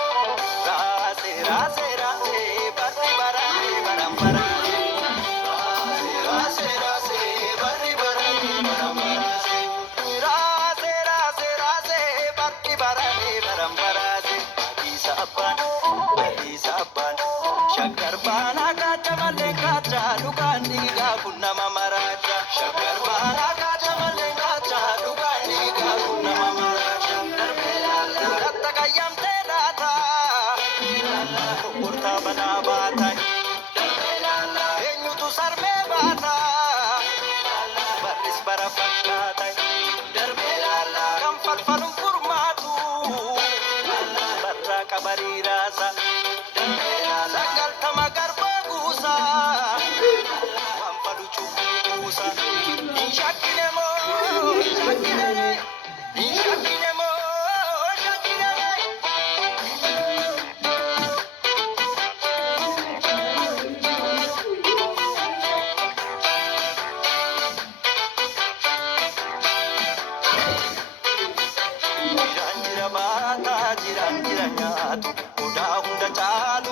Rase, rase, rase, barri barate, baram barate. Rase, rase, barri barate, baram barate. Rase, rase, rase, barri barate, baram barate. Isa abban, isa abban. Shakkar baana kacha malee kacha, dhugaan dhiigaa kun nama maraacha. Shakkar baana kacha malee kacha, dhugaan dhiigaa kun nama maraacha. Darbee laala, latta qayyamtee laata. Gurgurtaa banaa baata. Darbee laala, eenyutu sarmee baata. Barris bara fakkaata. Darbee laala, kan falfaluun furmaatu. Barraa qabarii raasa. Sagaltama garba guusa waan falu cubbuu guusa hin shakkine moo hin shakkine moo shakkine jiraan jira baata jiraan jira nyaatu odaa hunda caalu.